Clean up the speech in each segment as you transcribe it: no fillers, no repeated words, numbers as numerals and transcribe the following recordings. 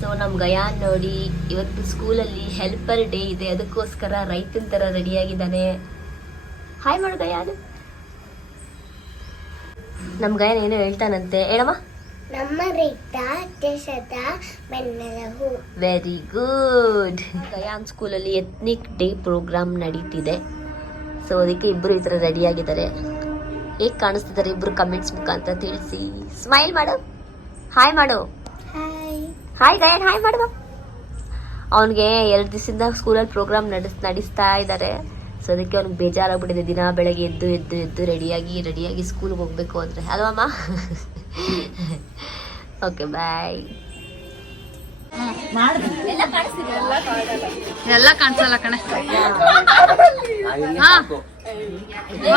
So ನಮ್ಮ Gayeon ನೋಡಿ ಇವತ್ತು ಸ್ಕೂಲಲ್ಲಿ ಹೆಲ್ಪರ್ ಡೇ ಇದೆ, ಅದಕ್ಕೋಸ್ಕರ ರೈತನ ಥರ ರೆಡಿಯಾಗಿದ್ದಾನೆ. ಹಾಯ್ ಮಾಡು ಗಯಾನ್. ನಮ್ಮ ಗಯಾನ್ ಏನೋ ಹೇಳ್ತಾನಂತೆ, ಹೇಳಮ್ಮ. ನಮ್ಮ ರೈತ ದೇಶದ ಬೆನ್ನೆಲುಬು. Very good. ಗಯಾನ್ ಸ್ಕೂಲಲ್ಲಿ ಎತ್ನಿಕ್ ಡೇ ಪ್ರೋಗ್ರಾಮ್ ನಡೀತಿದೆ. ಸೊ ಅದಕ್ಕೆ ಇಬ್ಬರು ಈ ಥರ ರೆಡಿಯಾಗಿದ್ದಾರೆ. ಹೇಗೆ ಕಾಣಿಸ್ತಿದ್ದಾರೆ ಇಬ್ಬರು ಕಮೆಂಟ್ಸ್ ಮುಖಾಂತರ ತಿಳಿಸಿ. ಸ್ಮೈಲ್ ಮಾಡು, ಹಾಯ್ ಮಾಡು. ಹಾಯ್ ಗಯಾನ್, ಹಾಯ್ ಮಾಡುವ. ಅವನಿಗೆ 2 ದಿವಸದಿಂದ ಸ್ಕೂಲಲ್ಲಿ ಪ್ರೋಗ್ರಾಮ್ ನಡೆಸ್ತಾ ಇದ್ದಾರೆ. ಸೊ ಅದಕ್ಕೆ ಅವ್ನಿಗೆ ಬೇಜಾರಾಗ್ಬಿಟ್ಟಿದೆ. ದಿನ ಬೆಳಗ್ಗೆ ಎದ್ದು ರೆಡಿಯಾಗಿ ಸ್ಕೂಲ್ಗೆ ಹೋಗ್ಬೇಕು ಅಂದರೆ ಅಲ್ವಮ್ಮ. Okay bye. ಎಲ್ಲ ಕಾಣಿಸಲ್ಲ ಕಣೆ.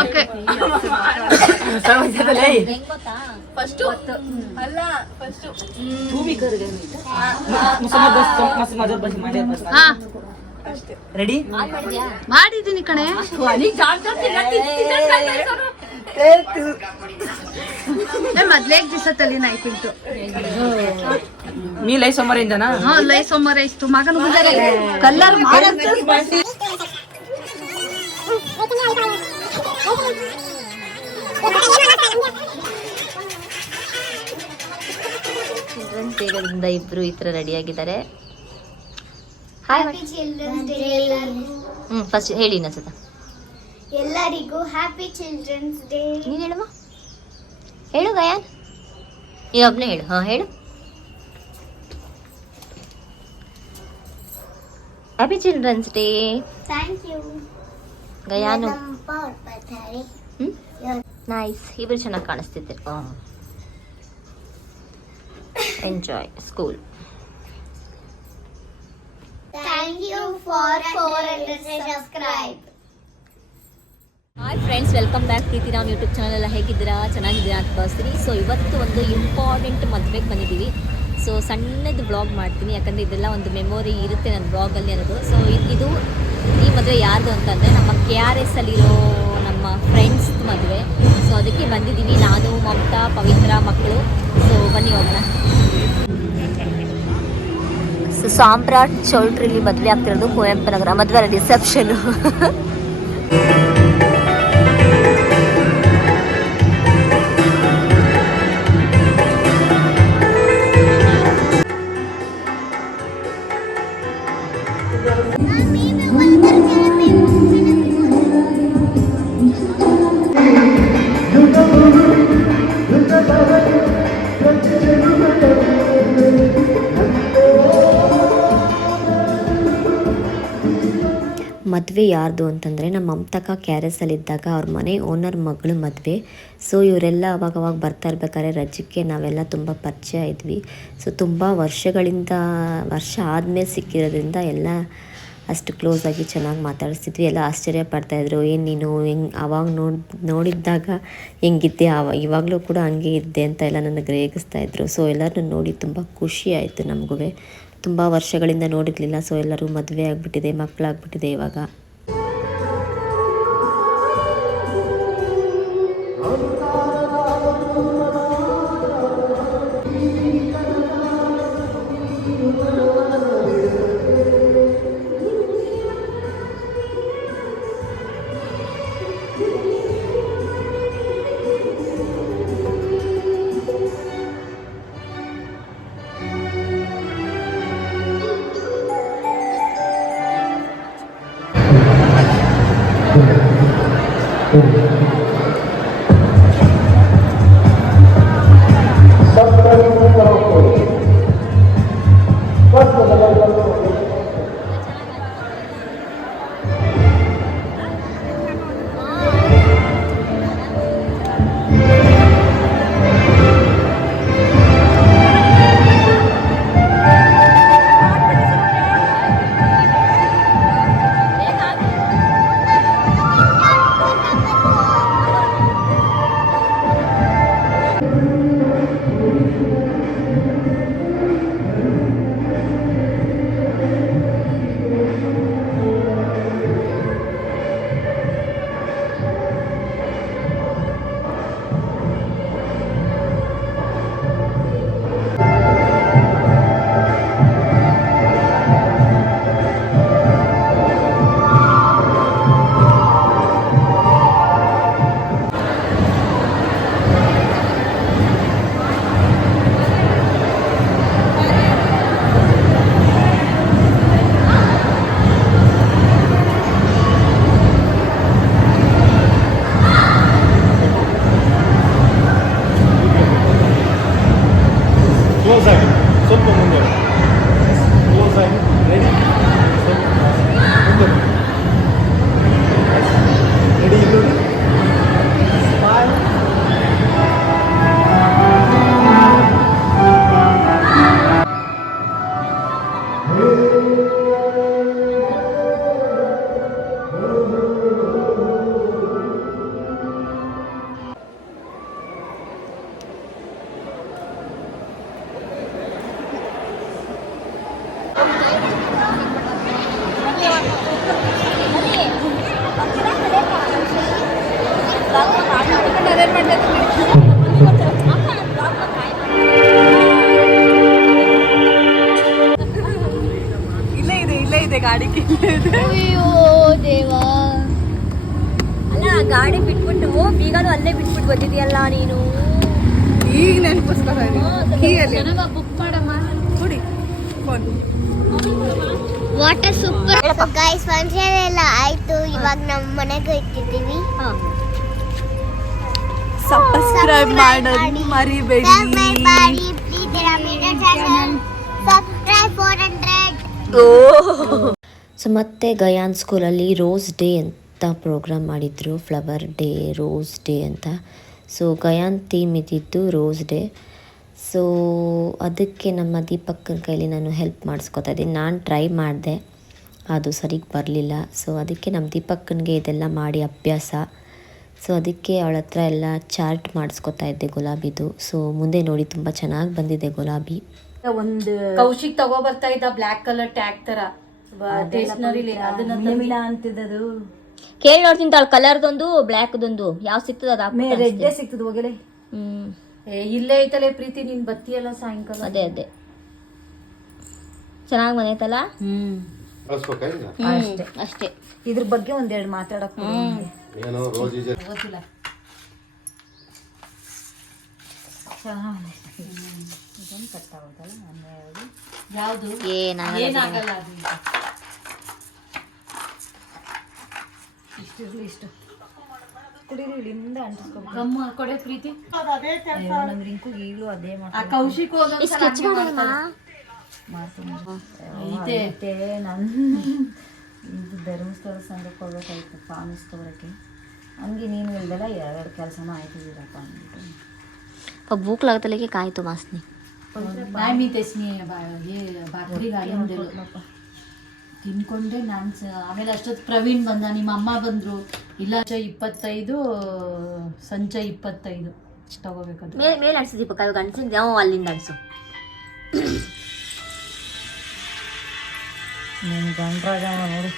ಓಕೆ ರೆಡಿ ಮಾಡಿದ್ದೀನಿ ಕಣೆ. ಮೊದ್ಲೇ ದಿವಸ ತಲೆನ ಆಯ್ತು. మీ లై సోమవారం ఇందనా లై సోమవారం ఇస్తూ మగను కలర్ ಚಿಲ್ಡ್ರನ್ಸ್ ಡೇಗಳಿಂದ ಇಬ್ರು ಈ ತರ ರೆಡಿಯಾಗಿದ್ದಾರೆ. ಹಾಯ್ ಫಸ್ಟ್ ಹೇಳಿ ಇನ್ನೊಂದ್ಸತ. ಎಲ್ಲರಿಗೂ ಹ್ಯಾಪಿ ಚಿಲ್ಡ್ರನ್ಸ್ ಡೇ. ನೀನು ಹೇಳಮ್ಮ, ಹೇಳು ಗಯಾನ್. ನೀ ಒಬ್ಬನೇ ಹೇಳು. ಹೇಳು. Happy children's day. Thank you ಗಯಾನು. ನೈಸ್. ಇಬ್ರು ಚೆನ್ನಾಗಿ ಕಾಣಿಸ್ತಿದ್ದೆ. Enjoy school. Thank you for 400 subscribe. Hi friends, welcome back Preethi Ram YouTube channel. ಎಲ್ಲ ಹೇಗಿದ್ದೀರಾ? ಚೆನ್ನಾಗಿದ್ದೀರಾ ಅಂತ ಭಾವಿಸ್ತೀನಿ. ಸೊ ಇವತ್ತು ಒಂದು ಇಂಪಾರ್ಟೆಂಟ್ ಮದುವೆಗೆ ಬಂದಿದ್ದೀವಿ. ಸೊ ಸಣ್ಣದು ಬ್ಲಾಗ್ ಮಾಡ್ತೀನಿ, ಯಾಕಂದರೆ ಇದೆಲ್ಲ ಒಂದು ಮೆಮೊರಿ ಇರುತ್ತೆ ನನ್ನ ಬ್ಲಾಗಲ್ಲಿ ಅನ್ನೋದು. ಸೊ ಇದು ಈ ಮದುವೆ ಯಾರ್ದು ಅಂತಂದರೆ ನಮ್ಮ KRS ಅಲ್ಲಿರೋ ನಮ್ಮ ಫ್ರೆಂಡ್ಸ್ ಮದುವೆ. ಸೊ ಅದಕ್ಕೆ ಬಂದಿದ್ದೀವಿ ನಾನು, ಮಮತಾ, ಪವಿತ್ರ ಮಕ್ಕಳು. ಸೊ ಬನ್ನಿ ಹೋಗೋಣ. ಸೊ ಸಾಮ್ರಾಟ್ ಚೌಲ್ಟ್ರಿಲಿ ಮದುವೆ ಆಗ್ತಿರೋದು, ಕುವೆಂಪು ನಗರ. ಮದುವೆ ರಿಸೆಪ್ಷನು. ಮದುವೆ ಯಾರ್ದು ಅಂತಂದರೆ ನಮ್ಮ ಮಮತಕ್ಕ KRS ಅಲ್ಲಿದ್ದಾಗ ಅವ್ರ ಮನೆ ಓನರ್ ಮಗಳು ಮದುವೆ. ಸೊ ಇವರೆಲ್ಲ ಅವಾಗವಾಗ ಬರ್ತಾ ಇರ್ಬೇಕಾದ್ರೆ ರಜಕ್ಕೆ ನಾವೆಲ್ಲ ತುಂಬ ಪರಿಚಯ ಇದ್ವಿ. ಸೊ ತುಂಬ ವರ್ಷ ಆದಮೇಲೆ ಸಿಕ್ಕಿರೋದ್ರಿಂದ ಎಲ್ಲ ಅಷ್ಟು ಕ್ಲೋಸ್ ಆಗಿ ಚೆನ್ನಾಗಿ ಮಾತಾಡಿಸ್ತಿದ್ವಿ. ಎಲ್ಲ ಆಶ್ಚರ್ಯ ಪಡ್ತಾಯಿದ್ರು, ಏನು ನೀನು ಆವಾಗ ನೋಡಿದ್ದಾಗ ಹೆಂಗಿದ್ದೆ, ಇವಾಗಲೂ ಕೂಡ ಹಂಗೆ ಇದ್ದೆ ಅಂತ ಎಲ್ಲ ನನಗೆ ರೇಗಿಸ್ತಾಯಿದ್ರು. ಸೊ ಎಲ್ಲರನ್ನೂ ನೋಡಿ ತುಂಬ ಖುಷಿ ಆಯಿತು ನಮಗೂ. ತುಂಬ ವರ್ಷಗಳಿಂದ ನೋಡಿರಲಿಲ್ಲ. ಸೊ ಎಲ್ಲರೂ ಮದುವೆ ಆಗಿಬಿಟ್ಟಿದೆ, ಮಕ್ಕಳಾಗ್ಬಿಟ್ಟಿದೆ ಇವಾಗ. ಸ್ವಲ್ಪ ಮುಂದೆ ಕ್ಲೋಸ್ ಆಗಿ ರೆಡಿ ರೆಡಿ ಇಲ್ಲಿ ಸ್ಮೈಲ್. ಇಲ್ಲೇ ಇದೆ ಗಾಡಿ ಅಯ್ಯೋ ದೇವಾ, ಅಲ್ಲ ಗಾಡಿ ಬಿಟ್ಬಿಟ್ಟು ಬೀಗನು ಅಲ್ಲೇ ಬಿಟ್ಬಿಟ್ಟು ಬಂದಿದೆಯಲ್ಲ ನೀನು. ಈಗ ನೆನಪಿಸ್ಕೊತಾ ಬುಕ್ ಮಾಡಮ್ಮ ಕುಡಿ phone. Water super. Guys function ಎಲ್ಲ ಆಯ್ತು, ಇವಾಗ ನಮ್ಮ ಮನೆಗೆ ಹೋಗ್ತಿದ್ದೀವಿ. ಸಬ್ಸ್ಕ್ರೈಬ್ ಮಾಡೋದು ಮರಿಬೇಡಿ. ಸಬ್ಸ್ಕ್ರೈಬ್ 400. ಸೊ ಮತ್ತೆ ಗಯಾನ್ ಸ್ಕೂಲಲ್ಲಿ ರೋಸ್ ಡೇ ಅಂತ ಪ್ರೋಗ್ರಾಮ್ ಮಾಡಿದರು, ಫ್ಲವರ್ ಡೇ, ರೋಸ್ ಡೇ ಅಂತ. ಸೊ ಗಯಾನ್ ಥೀಮ್ ಇದ್ದಿದ್ದು ರೋಸ್ ಡೇ. ಸೊ ಅದಕ್ಕೆ ನಮ್ಮ ದೀಪಕ್ಕನ ಕೈಲಿ ನಾನು ಹೆಲ್ಪ್ ಮಾಡಿಸ್ಕೊತಾ ಇದ್ದೀನಿ. ನಾನು ಟ್ರೈ ಮಾಡಿದೆ, ಅದು ಸರಿಗೆ ಬರಲಿಲ್ಲ. ಸೊ ಅದಕ್ಕೆ ನಮ್ಮ ದೀಪಕ್ಕನಿಗೆ ಇದೆಲ್ಲ ಮಾಡಿ ಅಭ್ಯಾಸ. ಸೊ ಅದಕ್ಕೆ ಅವಳ ಹತ್ರ ಎಲ್ಲ ಚಾರ್ಟ್ ಮಾಡಿಸ್ಕೊತಾ ಇದ್ದೆ ಗುಲಾಬಿದು. ಸೊ ಮುಂದೆ ನೋಡಿ ತುಂಬ ಚೆನ್ನಾಗಿ ಬಂದಿದೆ ಗುಲಾಬಿ. ಒಂದು ಕೌಶಿಕ್ ತಗೋಬರ್ತಾ ಇದ್ದ ಬ್ಲ್ಯಾಕ್ ಕಲರ್ ಟ್ಯಾಗ್ ತರ ಸ್ಟೇಷನರಿಲಿ, ಅದನ್ನ ಅಂತಿದ್ದದು. ಕೇಳಿ ನೋಡ್ತೀನಿ ಅವಳ ಕಲರ್ದೊಂದು ಬ್ಲ್ಯಾಕ್ದೊಂದು ಯಾವ ಸಿಗ್ತದ ರೆಡ್ಡೇ ಸಿಗ್ತದ ಹೋಗಲೇ. ಇಲ್ಲೇ ಐತಲೆ ಪ್ರೀತಿ, ನೀನ್ ಬತ್ತಿಯಲ್ಲ ಸಾಯಂಕಾಲ. ಅದೇ ಅದೇ ಚೆನ್ನಾಗಿ ಬಂದೈತಲ್ಲ. ಅಷ್ಟೇ ಅಷ್ಟೇ. ಇದ್ರ ಬಗ್ಗೆ ಒಂದೆರಡು ಮಾತಾಡಕ್ ಗೊತ್ತಿಲ್ಲ. ಯಾವ್ದು ಏನಾಗಲ್ಲ ಅದು. ಇಷ್ಟಿರ್ಲಿ, ಇಷ್ಟು ಕುಡೀರಿ, ಇಲ್ಲಿಂದ ಅಂಟಿಸ್ಕೊಬೇಕು. ಗಮ್ಮ ಕೊಡೆ ಪ್ರೀತಿ. ನಮ್ ರಿಂಕು ಈಗಲೂ ಅದೇ ಮಾಡ್ತಾರೆ. ಕೌಶಿಕ್ ಇದೆ. ನಾನು ಇದು ಧರ್ಮಸ್ಥಳ ಸಂಘಕ್ಕೆ ಹೋಗ್ಬೇಕಾಯ್ತು ಫಾರ್ಮ್ಸ್ ತಗೊಳಕ್ಕೆ. ಹಂಗೆ ನೀನು ಇಲ್ದಲ್ಲ ಎರಡು ಕೆಲಸನ ಆಯ್ತಿದ್ದೀರಪ್ಪ ಅಂದ್ಬಿಟ್ಟು भूख लगता लेके काय तो मासनी नाही मी तेच नाही भाकरी घालून दिलो ತಿನ್ಕೊಂಡೆ. ನಾನು ಆಮೇಲೆ ಅಷ್ಟೊತ್ತು ಪ್ರವೀಣ್ ಬಂದ, ನಿಮ್ಮ ಅಮ್ಮ ಬಂದರು. ಇಲ್ಲ 25 ಸಂಚ 25 ತಗೋಬೇಕಂತ. ಮೇಲೆ ಅನ್ಸಿ ದೀಪಕ್, ಇವಾಗ ಅನ್ಸಿದ್ ಯಾವ ಅಲ್ಲಿಂದ ಅನ್ಸು. ನೀನು ಗಂಡ್ರಾಗ ನೋಡು.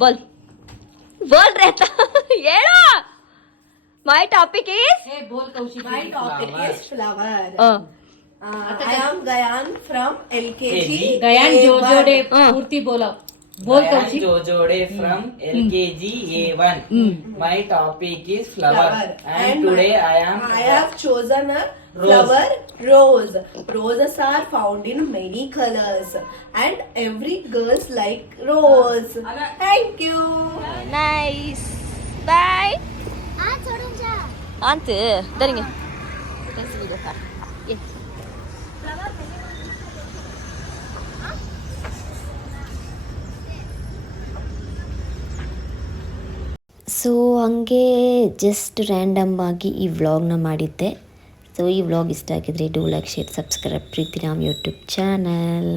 बोल बोल रहता ಹೇಳು. My topic is बोल Kaushik. My topic is flower. I am Gayan from LKG. गयान जोजोडे पूर्ति बोलो. बोल Kaushik. Jojode from LKG A1. My topic is flower. And today I have chosen a flower rose. Roses are found in many colors and every girls like rose. Thank you. nice bye ಅಂತ ದರಿಂಗೆ so ಹಂಗೆ just random ಆಗಿ ಈ ವ್ಲಾಗ್ನ ಮಾಡಿದ್ದೆ. So ಈ vlog ಇಷ್ಟ ಆಗಿದ್ರೆ do like, share, subscribe Preethiram YouTube channel.